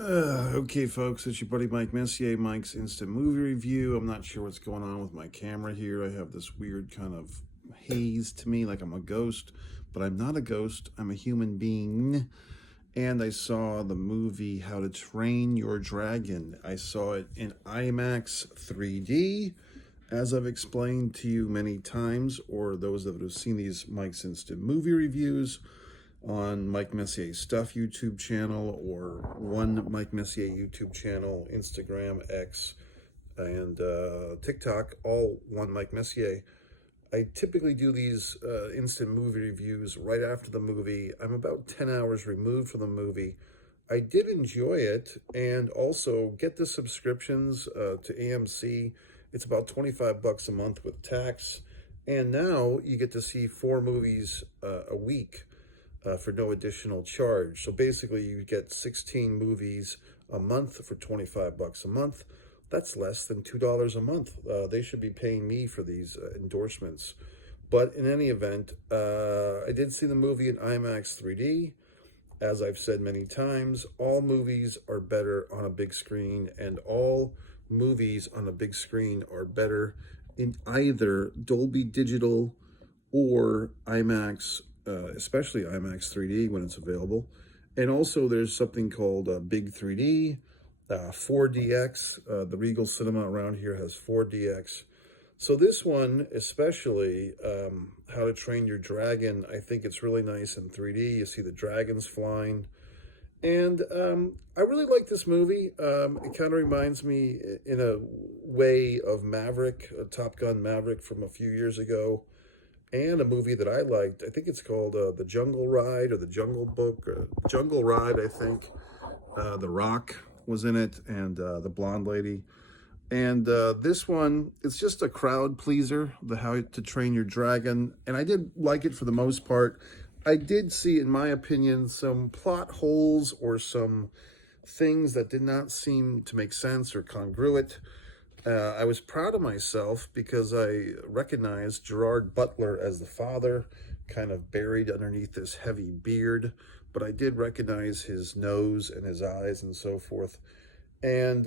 Okay, folks, it's your buddy Mike Messier, Mike's Instant Movie Review. I'm not sure what's going on with my camera here. I have this weird kind of haze to me, like I'm a ghost, but I'm not a ghost. I'm a human being. And I saw the movie How to Train Your Dragon. I saw it in IMAX 3D, as I've explained to you many times, or those that have seen these Mike's Instant Movie Reviews on Mike Messier Stuff YouTube channel, or one Mike Messier YouTube channel, Instagram, X, and TikTok, all one Mike Messier. I typically do these instant movie reviews right after the movie. I'm about 10 hours removed from the movie. I did enjoy it, and also get the subscriptions to AMC. It's about 25 bucks a month with tax. And now you get to see 4 movies a week for no additional charge. So basically you get 16 movies a month for 25 bucks a month. That's less than $2 a month. They should be paying me for these endorsements. But in any event, I did see the movie in IMAX 3D. As I've said many times, all movies are better on a big screen, and all movies on a big screen are better in either Dolby Digital or IMAX, especially IMAX 3D when it's available. And also there's something called Big 3D, 4DX. The Regal Cinema around here has 4DX. So this one, especially, How to Train Your Dragon, I think it's really nice in 3D. You see the dragons flying. And I really like this movie. It kind of reminds me in a way of Maverick, Top Gun Maverick from a few years ago. And a movie that I liked, I think it's called The Jungle Ride, or The Jungle Book, or Jungle Ride, I think. The Rock was in it, and the blonde lady. And this one, it's just a crowd pleaser, the How to Train Your Dragon. And I did like it for the most part. I did see, in my opinion, some plot holes or some things that did not seem to make sense or congruent. I was proud of myself because I recognized Gerard Butler as the father, kind of buried underneath this heavy beard, but I did recognize his nose and his eyes and so forth. And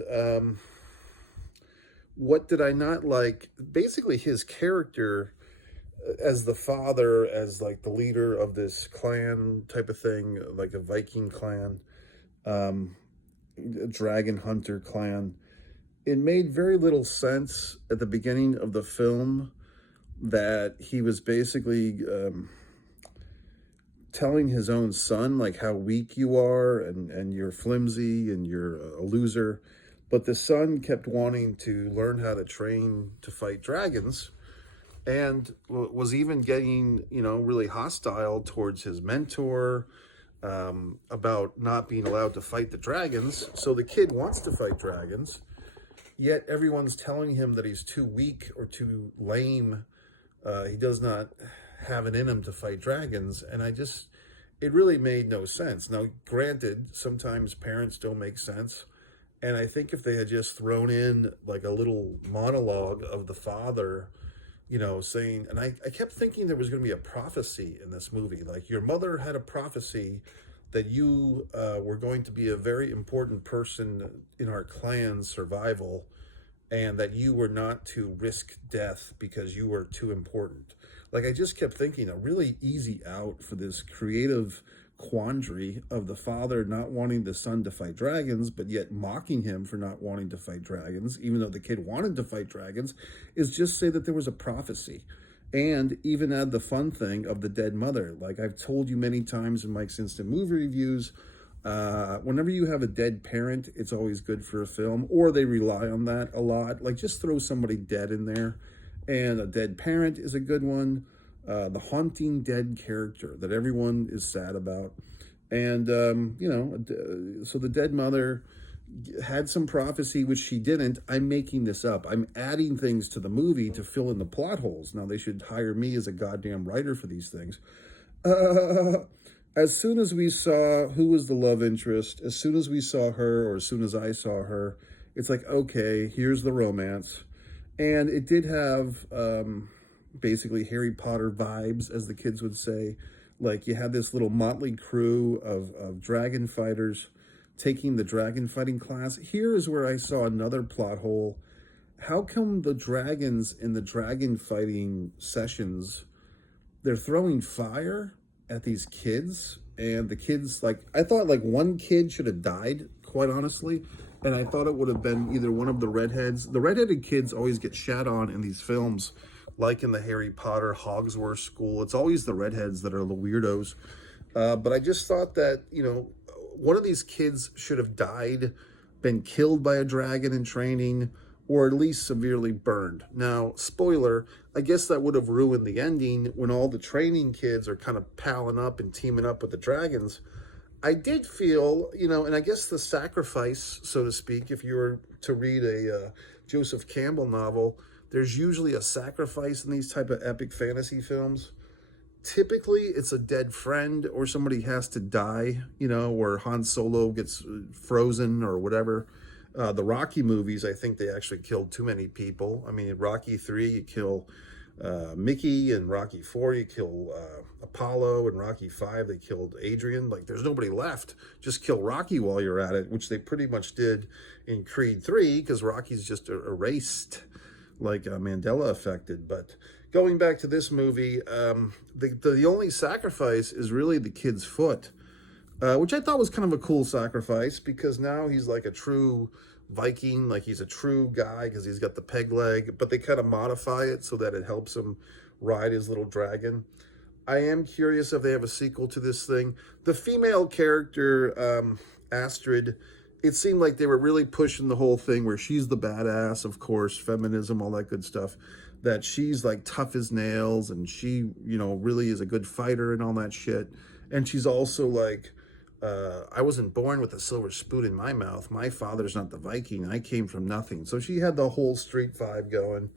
what did I not like? Basically, his character as the father, as like the leader of this clan type of thing, like a Viking clan, a dragon hunter clan. It made very little sense at the beginning of the film that he was basically telling his own son, like, how weak you are, and you're flimsy and you're a loser. But the son kept wanting to learn how to train to fight dragons, and was even getting, really hostile towards his mentor, about not being allowed to fight the dragons. So the kid wants to fight dragons, yet everyone's telling him that he's too weak or too lame. He does not have it in him to fight dragons. And it really made no sense. Now, granted, sometimes parents don't make sense. And I think if they had just thrown in like a little monologue of the father, saying, and I kept thinking there was going to be a prophecy in this movie. Like, your mother had a prophecy that you were going to be a very important person in our clan's survival, and that you were not to risk death because you were too important. Like, I just kept thinking a really easy out for this creative quandary of the father not wanting the son to fight dragons, but yet mocking him for not wanting to fight dragons, even though the kid wanted to fight dragons, is just say that there was a prophecy. And even add the fun thing of the dead mother. Like I've told you many times in Mike's Instant Movie Reviews, whenever you have a dead parent, it's always good for a film, or they rely on that a lot. Like, just throw somebody dead in there. And a dead parent is a good one. The haunting dead character that everyone is sad about. And, so the dead mother had some prophecy, which she didn't. I'm making this up. I'm adding things to the movie to fill in the plot holes. Now, they should hire me as a goddamn writer for these things. As soon as we saw who was the love interest, as soon as we saw her, or as soon as I saw her, it's like, okay, here's the romance. And it did have basically Harry Potter vibes, as the kids would say. Like, you had this little motley crew of dragon fighters taking the dragon fighting class. Here is where I saw another plot hole. How come the dragons in the dragon fighting sessions, they're throwing fire at these kids, and the kids, like, I thought like one kid should have died, quite honestly, and I thought it would have been either one of the redheads. The redheaded kids always get shat on in these films, like in the Harry Potter Hogwarts school. It's always the redheads that are the weirdos. But I just thought that, you know, one of these kids should have died, been killed by a dragon in training, or at least severely burned. Now, spoiler, I guess that would have ruined the ending when all the training kids are kind of palling up and teaming up with the dragons. I did feel, you know, and I guess the sacrifice, so to speak, if you were to read a Joseph Campbell novel, there's usually a sacrifice in these type of epic fantasy films. Typically, it's a dead friend or somebody has to die, you know, or Han Solo gets frozen or whatever. The Rocky movies, I think they actually killed too many people. I mean, in Rocky 3, you kill Mickey, and Rocky 4, you kill Apollo, and Rocky 5, they killed Adrian. Like, there's nobody left. Just kill Rocky while you're at it, which they pretty much did in Creed 3, because Rocky's just erased, like Mandela affected. But going back to this movie, the only sacrifice is really the kid's foot. Which I thought was kind of a cool sacrifice, because now he's like a true Viking, like he's a true guy because he's got the peg leg, but they kind of modify it so that it helps him ride his little dragon. I am curious if they have a sequel to this thing. The female character, Astrid, it seemed like they were really pushing the whole thing where she's the badass, of course, feminism, all that good stuff, that she's like tough as nails and she, you know, really is a good fighter and all that shit. And she's also like, I wasn't born with a silver spoon in my mouth. My father's not the Viking. I came from nothing. So she had the whole street vibe going.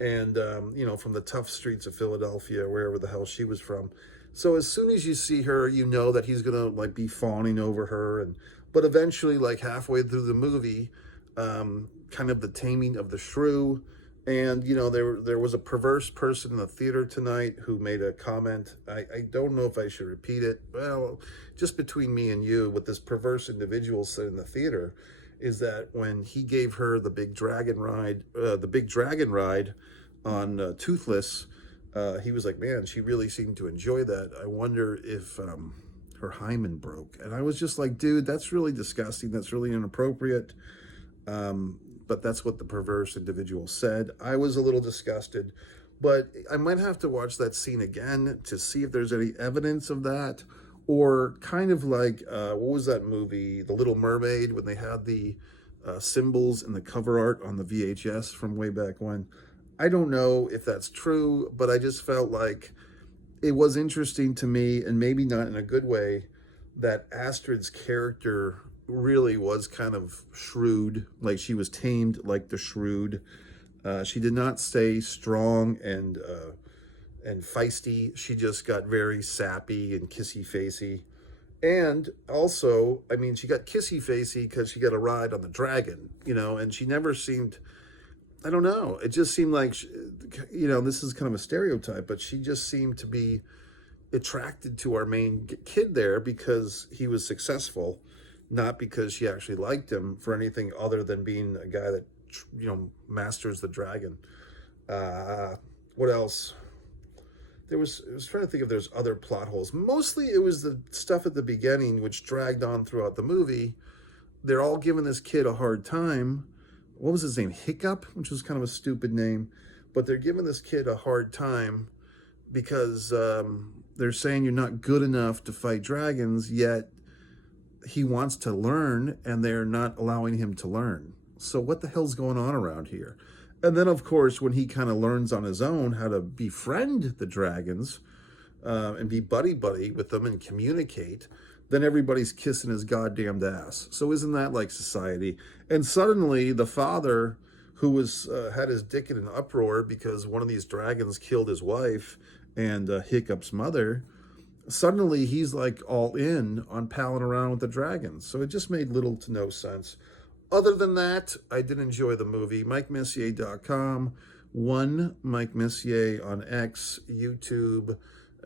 And, you know, from the tough streets of Philadelphia, wherever the hell she was from. So as soon as you see her, you know that he's going to, like, be fawning over her. But eventually, like, halfway through the movie, kind of the taming of the shrew. And, you know, there was a perverse person in the theater tonight who made a comment. I don't know if I should repeat it. Well, just between me and you, what this perverse individual said in the theater is that when he gave her the big dragon ride on Toothless, he was like, man, she really seemed to enjoy that. I wonder if her hymen broke. And I was just like, dude, that's really disgusting. That's really inappropriate. But that's what the perverse individual said. I was a little disgusted, but I might have to watch that scene again to see if there's any evidence of that, or kind of like, what was that movie, The Little Mermaid, when they had the symbols in the cover art on the VHS from way back when. I don't know if that's true, but I just felt like it was interesting to me, and maybe not in a good way, that Astrid's character really was kind of shrewd, like she was tamed like the shrewd. She did not stay strong and feisty. She just got very sappy and kissy-facey. And also, I mean, she got kissy-facey because she got a ride on the dragon, you know, and she never seemed, I don't know, it just seemed like, you know, this is kind of a stereotype, but she just seemed to be attracted to our main kid there because he was successful, not because she actually liked him for anything other than being a guy that, you know, masters the dragon. What else? I was trying to think if there's other plot holes. Mostly it was the stuff at the beginning, which dragged on throughout the movie. They're all giving this kid a hard time. What was his name? Hiccup, which was kind of a stupid name. But they're giving this kid a hard time because they're saying you're not good enough to fight dragons, yet he wants to learn, and they're not allowing him to learn. So what the hell's going on around here? And then, of course, when he kind of learns on his own how to befriend the dragons and be buddy-buddy with them and communicate, then everybody's kissing his goddamned ass. So isn't that like society? And suddenly the father, who was had his dick in an uproar because one of these dragons killed his wife and Hiccup's mother, suddenly he's like all in on palling around with the dragons. So it just made little to no sense. Other than that, I did enjoy the movie. MikeMessier.com, one Mike Messier on X, YouTube,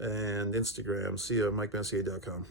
and Instagram. See you at MikeMessier.com.